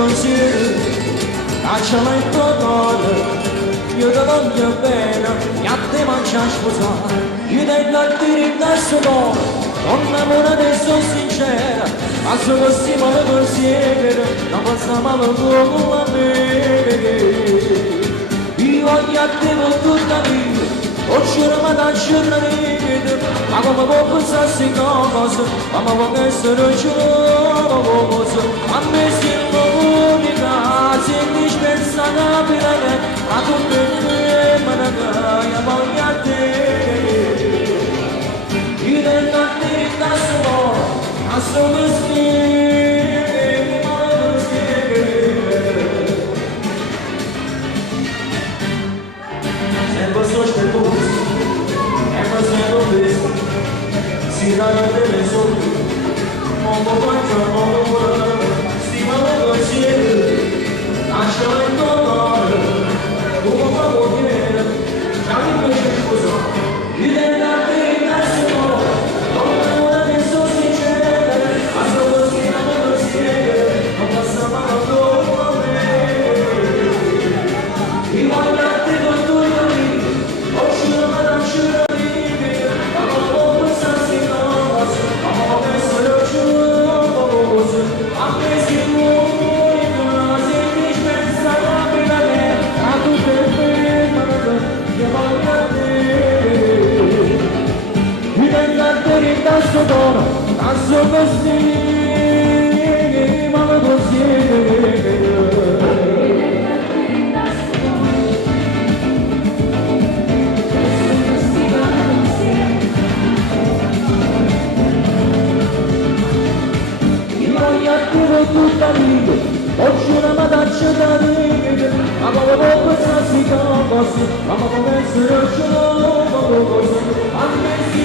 così, lasciala in tuo cuore, io ti voglio bene, e a te mangia sposare, io ti darti in questo cuore, con amore adesso sincera, ma se così male pensiero, non passa male come a me. Io voglio a te per tutta la vita, ho giurato ma da giornalite, ma come può pensare a cosa, ma può essere giusto, a me si comunica, si è indispensabile, ma tu per me, ma io voglio a te. Io devo a te da solo, a solo Tirare delle soli, mondo quanto mondo stimolo così, lascialo in tuo cuore, come fa volere, già mi piace così, diventare in questo cuore, come una che sono sincera, a solo stimolo così, non passa mai dopo me. Io voglio a te con tutta la vita, ho giurato da giurare. Tasso così, ma così. Io voglio attivo tutta la vita, ho giurato da giocare, ma come può pensarsi così, ma come essere giusto, a me si